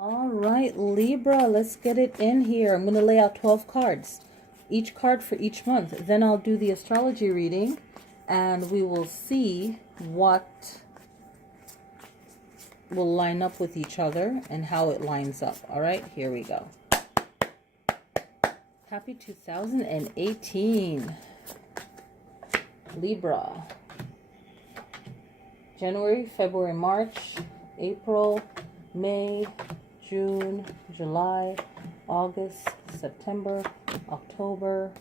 All right, Libra, let's get it in here. I'm going to lay out 12 cards, each card for each month. Then I'll do the astrology reading, and we will see what will line up with each other and how it lines up. All right, here we go. Happy 2018, Libra. January, February, March, April, May, June, July, August, September, October,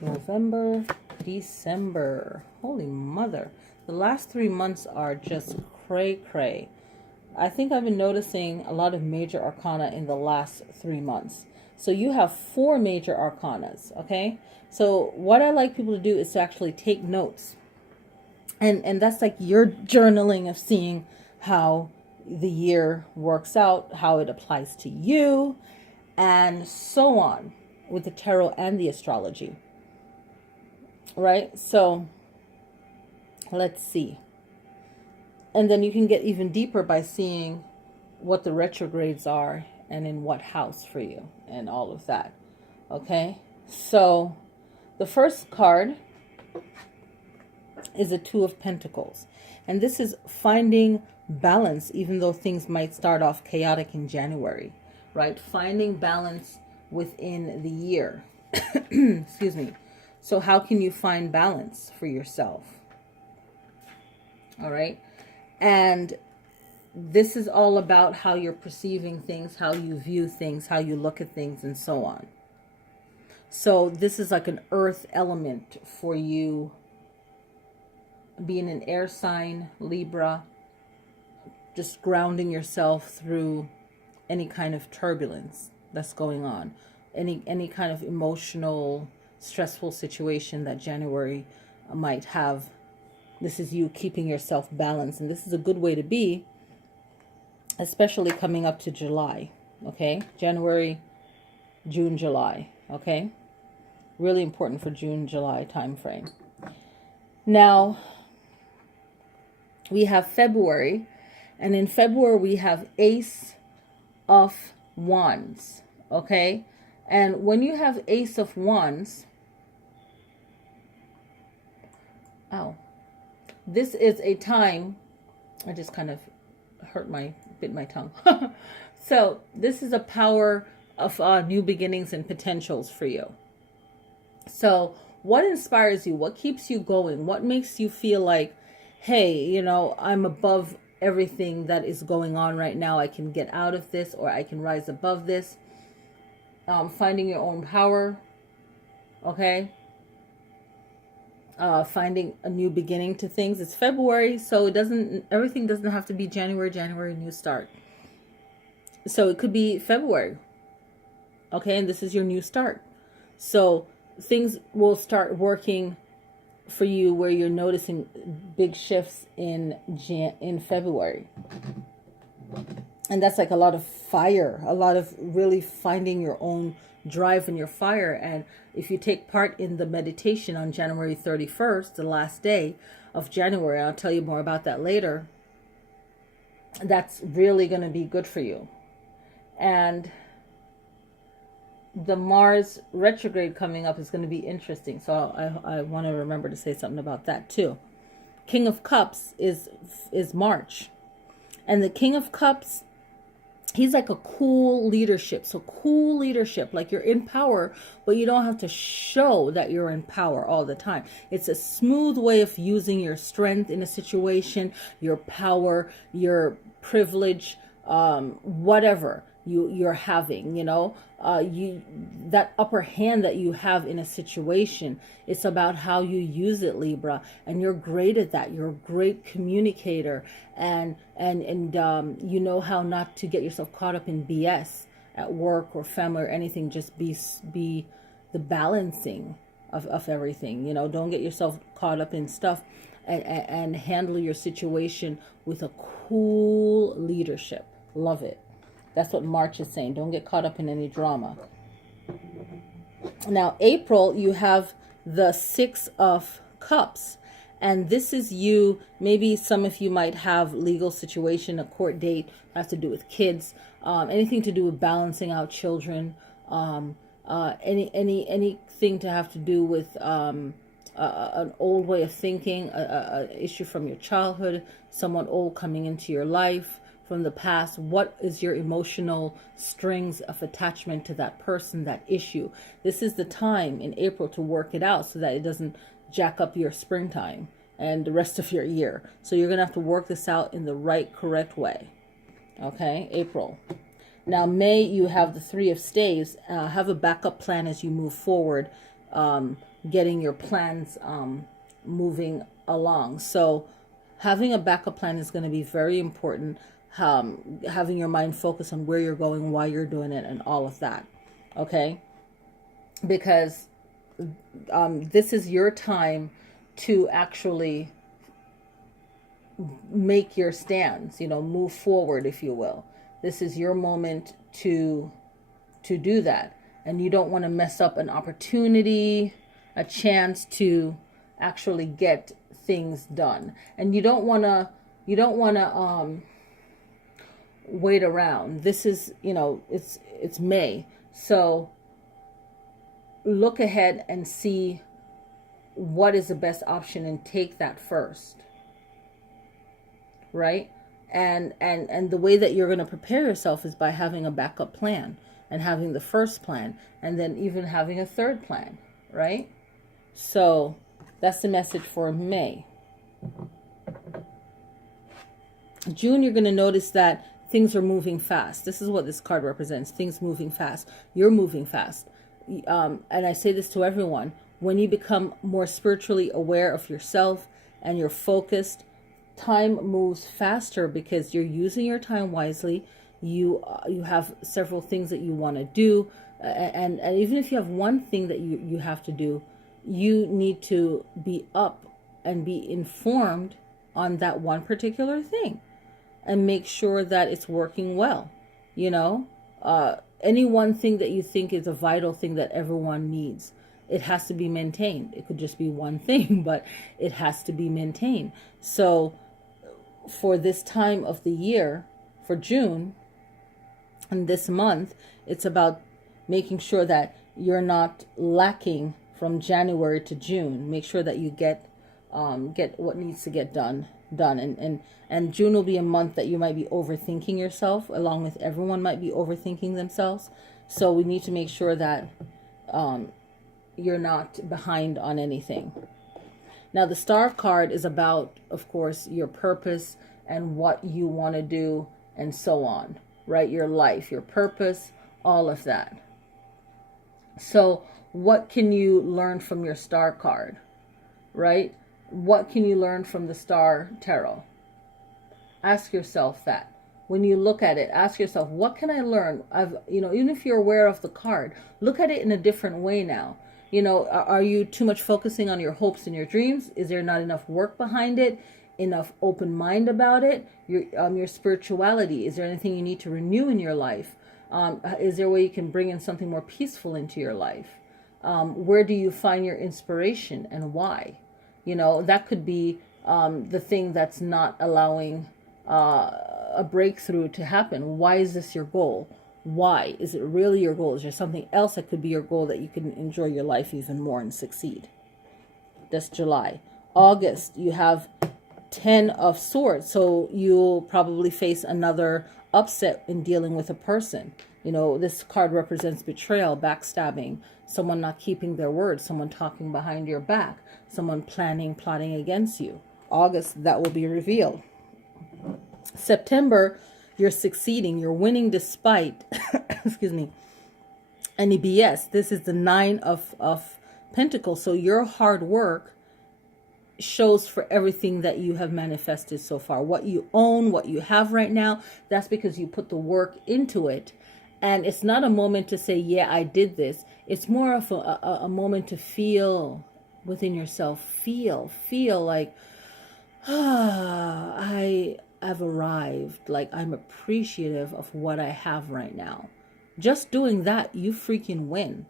November, December. Holy mother. The last 3 months are just cray-cray. I think I've been noticing a lot of major arcana in the last 3 months. So you have 4 major arcanas, okay? So what I like people to do is to actually take notes. And that's like your journaling of seeing how the year works out, how it applies to you, and so on with the tarot and the astrology. Right? So let's see. And then you can get even deeper by seeing what the retrogrades are and in what house for you and all of that. Okay? So the first card is a Two of Pentacles. And this is finding balance, even though things might start off chaotic in January, right? Finding balance within the year. Excuse me. So how can you find balance for yourself? All right. And this is all about how you're perceiving things, how you view things, how you look at things, and so on. So this is like an earth element for you, being an air sign, Libra, just grounding yourself through any kind of turbulence that's going on, any kind of emotional, stressful situation that January might have. This is you keeping yourself balanced, and this is a good way to be, especially coming up to July, okay? January, June, July, okay? Really important for June, July time frame. Now, we have February, and in February we have Ace of Wands, okay? And when you have Ace of Wands, this is a time, I just kind of bit my tongue. So this is a power of new beginnings and potentials for you. So what inspires you? What keeps you going? What makes you feel like, hey, you know, I'm above everything that is going on right now. I can get out of this, or I can rise above this. Finding your own power, okay? Finding a new beginning to things. It's February, so everything doesn't have to be January, new start. So it could be February, okay? And this is your new start. So things will start working for you where you're noticing big shifts in February. And that's like a lot of fire, a lot of really finding your own drive and your fire. And if you take part in the meditation on January 31st, the last day of January, I'll tell you more about that later, that's really going to be good for you. And the Mars retrograde coming up is going to be interesting. So I want to remember to say something about that too. King of Cups is March. And the King of Cups, he's like a cool leadership. So cool leadership, like you're in power, but you don't have to show that you're in power all the time. It's a smooth way of using your strength in a situation, your power, your privilege, whatever you're having, you know, that upper hand that you have in a situation. It's about how you use it, Libra, and you're great at that. You're a great communicator, and you know how not to get yourself caught up in BS at work or family or anything. Just be the balancing of everything. You know, don't get yourself caught up in stuff, and handle your situation with a cool leadership. Love it. That's what March is saying. Don't get caught up in any drama. Now, April, you have the Six of Cups. And this is you, maybe some of you might have legal situation, a court date, has to do with kids, anything to do with balancing out children, anything to have to do with an old way of thinking, a issue from your childhood, someone old coming into your life from the past. What is your emotional strings of attachment to that person, that issue? This is the time in April to work it out so that it doesn't jack up your springtime and the rest of your year. So you're going to have to work this out in the right, correct way. Okay, April. Now, May, you have the Three of Staves. Have a backup plan as you move forward, getting your plans moving along. So having a backup plan is going to be very important. Having your mind focus on where you're going, why you're doing it, and all of that. Okay? Because this is your time to actually make your stands, move forward, if you will. This is your moment to do that. And you don't want to mess up an opportunity, a chance to actually get things done. And you don't want to wait around. This is, it's May. So look ahead and see what is the best option and take that first. Right? And the way that you're going to prepare yourself is by having a backup plan and having the first plan and then even having a third plan, right? So that's the message for May. June, you're going to notice that things are moving fast. This is what this card represents, things moving fast. You're moving fast. And I say this to everyone, when you become more spiritually aware of yourself and you're focused, time moves faster because you're using your time wisely. You have several things that you want to do. And even if you have one thing that you have to do, you need to be up and be informed on that one particular thing and make sure that it's working well. Any one thing that you think is a vital thing that everyone needs, it has to be maintained. It could just be one thing, but it has to be maintained. So for this time of the year, for June, and this month, it's about making sure that you're not lacking from January to June. Make sure that you get what needs to get done. And June will be a month that you might be overthinking yourself, along with everyone might be overthinking themselves. So we need to make sure that you're not behind on anything. Now, the Star card is about, of course, your purpose and what you want to do and so on, right? Your life, your purpose, all of that. So what can you learn from your Star card, right? What can you learn from the Star Tarot? Ask yourself that. When you look at it, ask yourself, what can I learn? Even if you're aware of the card, look at it in a different way now. Are you too much focusing on your hopes and your dreams? Is there not enough work behind it? Enough open mind about it? Your spirituality, is there anything you need to renew in your life? Is there a way you can bring in something more peaceful into your life? Where do you find your inspiration and why? That could be the thing that's not allowing a breakthrough to happen. Why is this your goal? Why? Is it really your goal? Is there something else that could be your goal that you can enjoy your life even more and succeed? That's July. August, you have 10 of Swords. So you'll probably face another upset in dealing with a person. This card represents betrayal, backstabbing, someone not keeping their word, someone talking behind your back, someone plotting against you. August, that will be revealed. September, you're succeeding, you're winning despite, excuse me, any BS. This is the 9 of Pentacles. So your hard work shows for everything that you have manifested so far. What you own, what you have right now, that's because you put the work into it. And it's not a moment to say, yeah, I did this. It's more of a moment to feel within yourself, feel like, I've arrived, like I'm appreciative of what I have right now. Just doing that, you freaking win.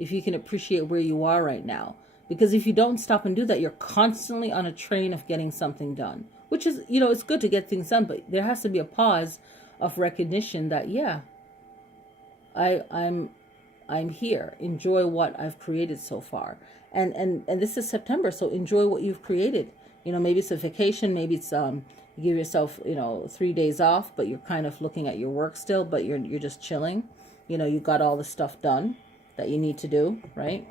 If you can appreciate where you are right now. Because if you don't stop and do that, you're constantly on a train of getting something done, which is, it's good to get things done, but there has to be a pause of recognition that, yeah, I'm here. Enjoy what I've created so far. And this is September, so enjoy what you've created. Maybe it's a vacation, maybe it's you give yourself 3 days off, but you're kind of looking at your work still, but you're just chilling. You got all the stuff done that you need to do, right?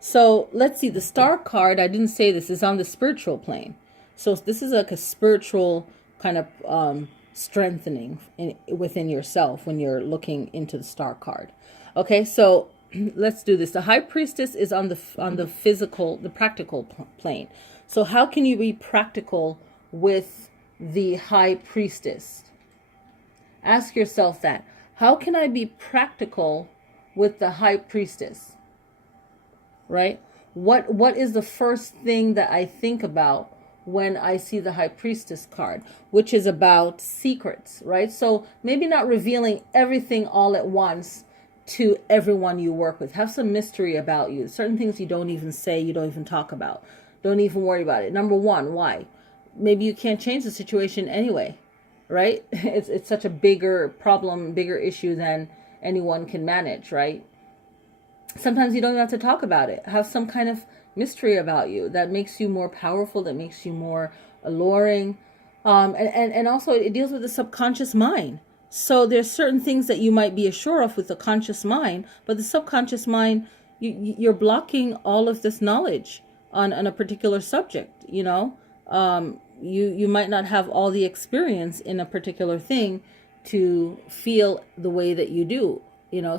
So let's see, the star card, I didn't say this, is on the spiritual plane. So this is like a spiritual kind of strengthening within yourself when you're looking into the star card. Okay, so let's do this. The high priestess is on the physical, the practical plane. So how can you be practical with the high priestess? Ask yourself that. How can I be practical with the high priestess? Right? What is the first thing that I think about when I see the high priestess card, which is about secrets, right? So maybe not revealing everything all at once to everyone you work with. Have some mystery about you. Certain things you don't even say, you don't even talk about. Don't even worry about it. Number one, why? Maybe you can't change the situation anyway, right? It's such a bigger problem, bigger issue than anyone can manage, right? Sometimes you don't even have to talk about it. Have some kind of mystery about you that makes you more powerful, that makes you more alluring. And also it deals with the subconscious mind. So there's certain things that you might be assured of with the conscious mind, but the subconscious mind, you're blocking all of this knowledge on a particular subject, you might not have all the experience in a particular thing to feel the way that you do,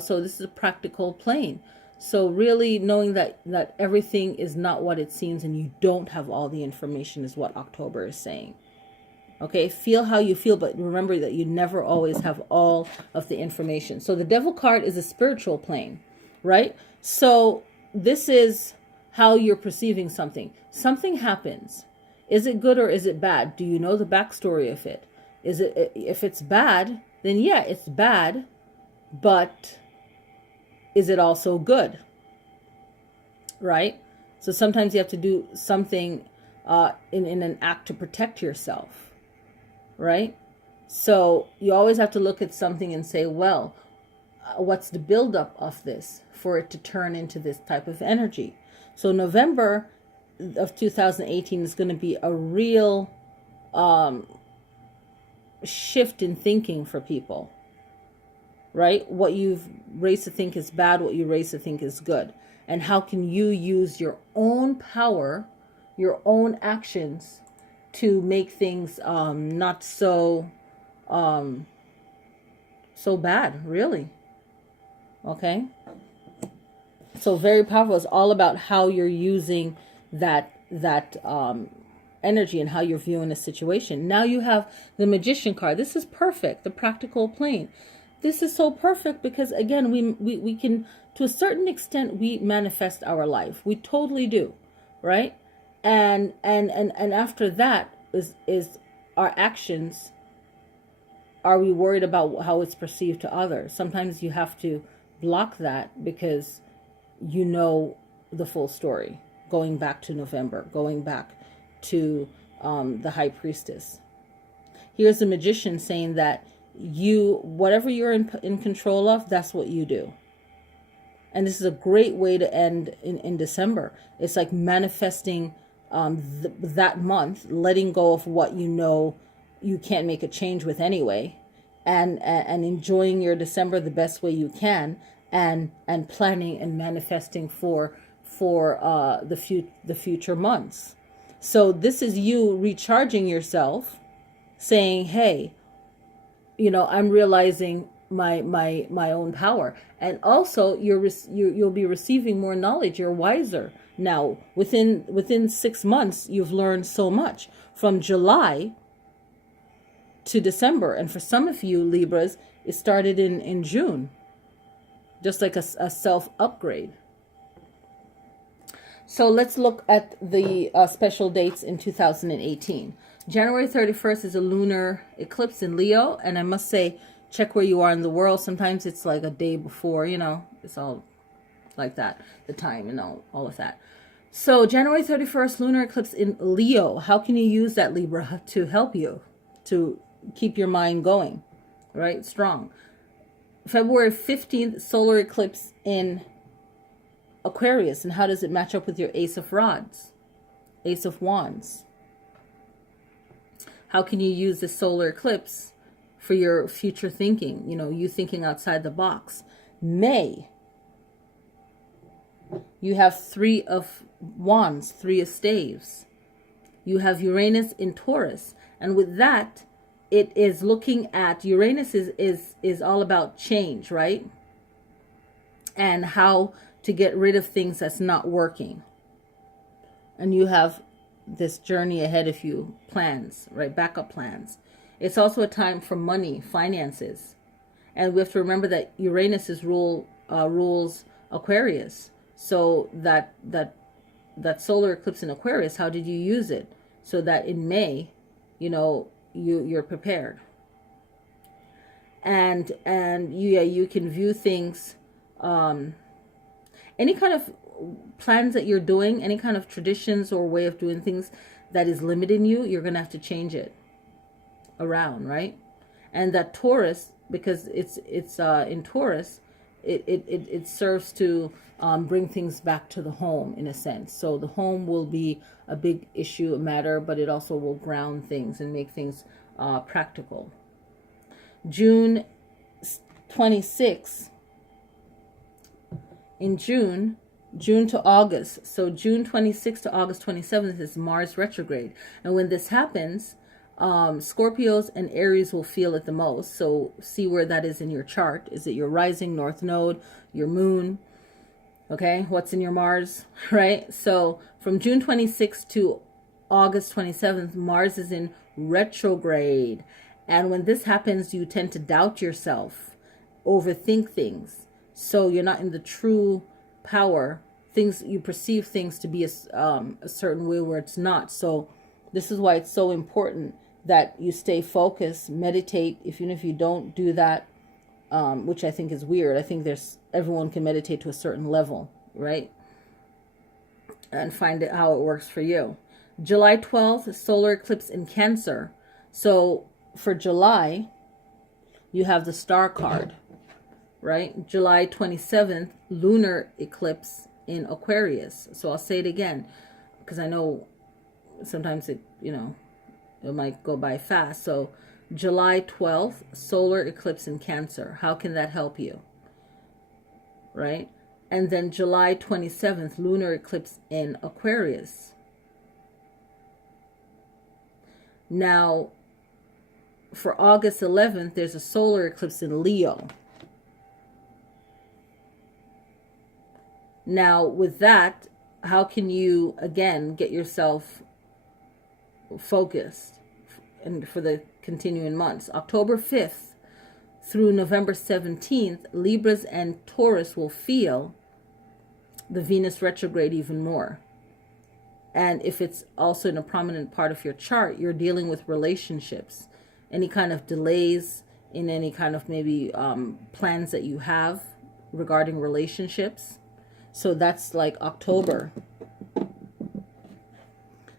so this is a practical plane. So really knowing that everything is not what it seems and you don't have all the information is what October is saying. Okay, feel how you feel, but remember that you never always have all of the information. So the devil card is a spiritual plane, right? So this is how you're perceiving something. Something happens. Is it good or is it bad? Do you know the backstory of it? If it's bad, then yeah, it's bad, but is it also good? Right? So sometimes you have to do something in an act to protect yourself. Right? So you always have to look at something and say, well, what's the buildup of this for it to turn into this type of energy? So November of 2018 is going to be a real shift in thinking for people. Right? What you've raised to think is bad, what you raised to think is good. And how can you use your own power, your own actions to make things not so bad, really. Okay? So very powerful. It's all about how you're using that energy and how you're viewing a situation. Now you have the Magician card. This is perfect, the practical plane. This is so perfect because, again, we can, to a certain extent, we manifest our life. We totally do, right? And after that is our actions. Are we worried about how it's perceived to others? Sometimes you have to block that because you know the full story. Going back to November, going back to the High Priestess. Here's the Magician saying that whatever you're in control of, that's what you do. And this is a great way to end in December. It's like manifesting that month, letting go of what you know you can't make a change with anyway, and enjoying your December the best way you can, and planning and manifesting for the future months. So this is you recharging yourself, saying, hey, I'm realizing my own power. And also you'll be receiving more knowledge. You're wiser now. Within 6 months, you've learned so much from July to December. And for some of you Libras, it started in June, just like a self upgrade. So let's look at the special dates in 2018. January 31st is a lunar eclipse in Leo. And I must say, check where you are in the world. Sometimes it's like a day before, it's all like that, the time and all of that. So January 31st, lunar eclipse in Leo. How can you use that, Libra, to help you to keep your mind going, right? Strong. February 15th, solar eclipse in Aquarius. And how does it match up with your Ace of Rods, Ace of Wands? How can you use this solar eclipse for your future thinking? You know, you thinking outside the box. May, you have Three of Wands, Three of Staves. You have Uranus in Taurus. And with that, it is looking at, Uranus is all about change, right? And how to get rid of things that's not working. And you have this journey ahead of you, plans, right? Backup plans. It's also a time for money, finances. And we have to remember that Uranus rules Aquarius. So that solar eclipse in Aquarius, how did you use it? So that in May, you know, you're prepared. And you can view things, any kind of plans that you're doing, any kind of traditions or way of doing things that is limiting you, you're going to have to change it around, right? And that Taurus, because it's in Taurus, it serves to bring things back to the home in a sense. So the home will be a big issue, a matter, but it also will ground things and make things practical. June 26th. In June to August. So June 26th to August 27th is Mars retrograde. And when this happens, Scorpios and Aries will feel it the most. So see where that is in your chart. Is it your rising, north node, your moon? Okay, what's in your Mars, right? So from June 26th to August 27th, Mars is in retrograde. And when this happens, you tend to doubt yourself, overthink things. So you're not in the true power. Things, you perceive things to be a certain way where it's not. So this is why it's so important that you stay focused, meditate. Even if you don't do that, which I think is weird. I think everyone can meditate to a certain level, right? And find out how it works for you. July 12th, solar eclipse in Cancer. So for July, you have the Star card, right? July 27th, lunar eclipse in Aquarius. So I'll say it again, because I know sometimes it might go by fast. So July 12th, solar eclipse in Cancer. How can that help you? Right? And then July 27th, lunar eclipse in Aquarius. Now, for August 11th, there's a solar eclipse in Leo. Now, with that, how can you, again, get yourself focused and for the continuing months? October 5th through November 17th, Libras and Taurus will feel the Venus retrograde even more. And if it's also in a prominent part of your chart, you're dealing with relationships, any kind of delays in any kind of maybe plans that you have regarding relationships. So that's like October.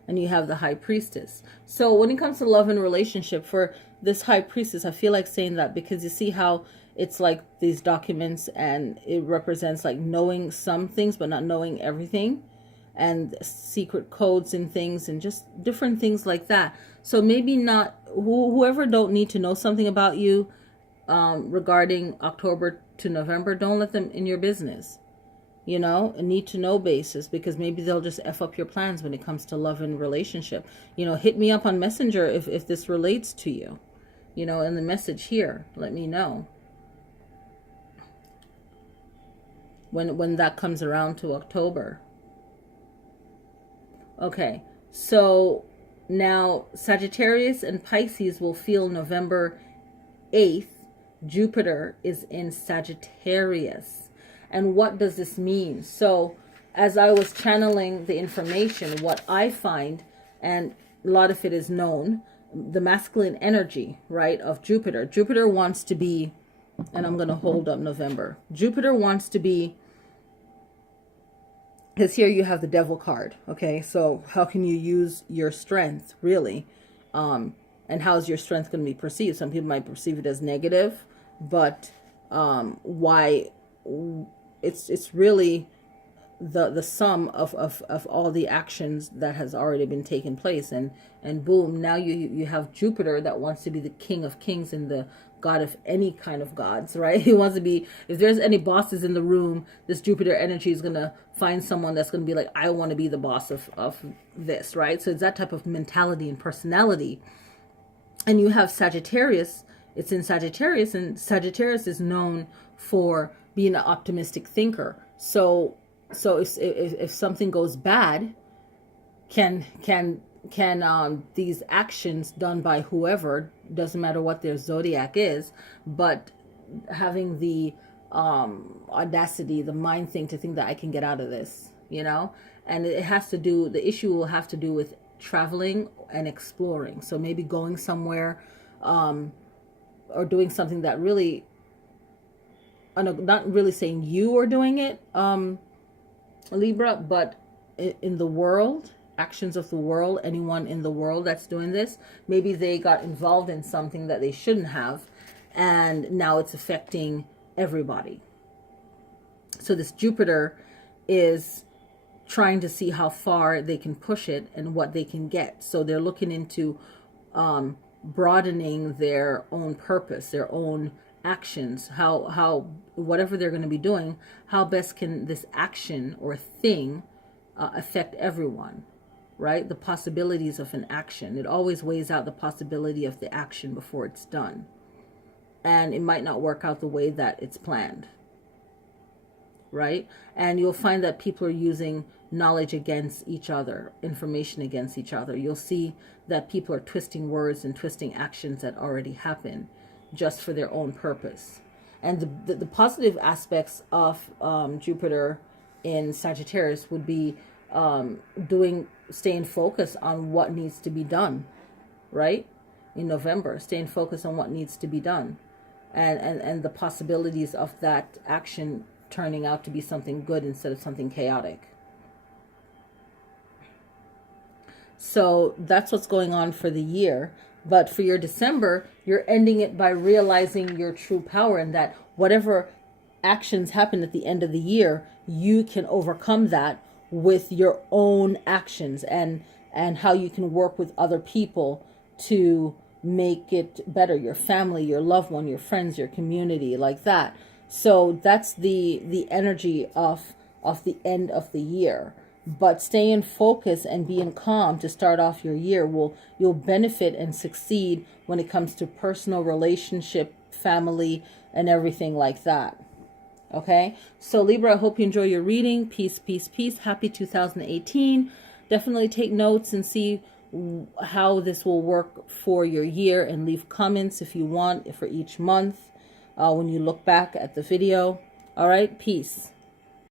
And you have the High Priestess. So when it comes to love and relationship, for this High Priestess, I feel like saying that because you see how it's like these documents and it represents like knowing some things but not knowing everything, and secret codes and things and just different things like that. So maybe not whoever don't need to know something about you regarding October to November, don't let them in your business. You know, a need to know basis, because maybe they'll just F up your plans when it comes to love and relationship. You know, hit me up on Messenger if this relates to you, you know, in the message here, let me know when that comes around to October. Okay, so now Sagittarius and Pisces will feel November 8th. Jupiter is in Sagittarius. And what does this mean? So as I was channeling the information, what I find, and a lot of it is known, the masculine energy, right, of Jupiter. Jupiter wants to be, and I'm going to hold up November. Jupiter wants to be because here you have the devil card. Okay, so how can you use your strength, really? And how's your strength going to be perceived? Some people might perceive it as negative, but why? It's really the sum of all the actions that has already been taken place, and boom, now you have Jupiter that wants to be the king of kings and the god of any kind of gods, right? He wants to be, if there's any bosses in the room, this Jupiter energy is going to find someone that's going to be like, I want to be the boss of this, right? So it's that type of mentality and personality. And you have Sagittarius, it's in Sagittarius, and Sagittarius is known for being an optimistic thinker. So if something goes bad, can these actions done by whoever, doesn't matter what their zodiac is, but having the audacity, the mind thing to think that I can get out of this, and it has to do, the issue will have to do with traveling and exploring. So maybe going somewhere, or doing something that really, not really saying you are doing it, Libra, but in the world, actions of the world, anyone in the world that's doing this, maybe they got involved in something that they shouldn't have, and now it's affecting everybody. So this Jupiter is trying to see how far they can push it and what they can get. So they're looking into broadening their own purpose, their own actions, how whatever they're going to be doing, how best can this action or thing affect everyone, right? The possibilities of an action. It always weighs out the possibility of the action before it's done. And it might not work out the way that it's planned, right? And you'll find that people are using knowledge against each other, information against each other. You'll see that people are twisting words and twisting actions that already happen just for their own purpose. And the positive aspects of Jupiter in Sagittarius would be staying focused on what needs to be done, right? In November, staying focused on what needs to be done, and the possibilities of that action turning out to be something good instead of something chaotic. So that's what's going on for the year. But for your December, you're ending it by realizing your true power, and that whatever actions happen at the end of the year, you can overcome that with your own actions, and how you can work with other people to make it better, your family, your loved one, your friends, your community, like that. So that's the energy of the end of the year. But staying focused and being calm to start off your year, you'll benefit and succeed when it comes to personal relationship, family, and everything like that. Okay, so Libra, I hope you enjoy your reading. Peace, peace, peace. Happy 2018. Definitely take notes and see how this will work for your year, and leave comments if you want for each month when you look back at the video. All right, peace.